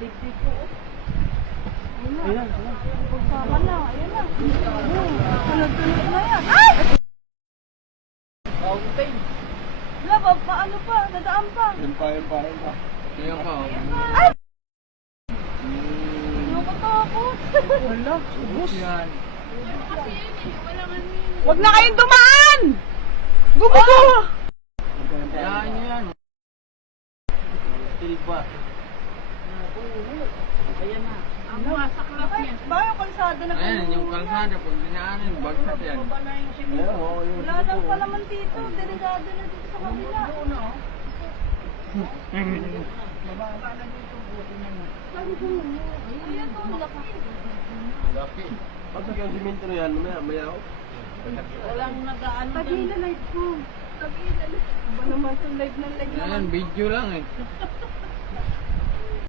Digdig po. Ayan. Pagkaka na, ayan na. Sunod-sunod na yan. Ay! Fountain. Wala, paano pa? Nadaan pa. Yan pa. Ayan ka. Ay! Nakatakot. Wala, ubos. Yan. Huwag na kayong dumaan! Gumugo! Yan yan. Silva. Ayan na. Ang masaklap niya. Ba yung kalsada na Ayan, yung kalsada. Pag dinaanin, bagsak yan. Ayan, oo. Wala lang pa naman dito. Delikado na dito sa kabila. Ayan to, laki. Laki. Pag yung simento na yan, maya. Walang nagaan. Tagila light ko. Tagila light. Ba naman itong light ng light Yan, naman. video lang eh.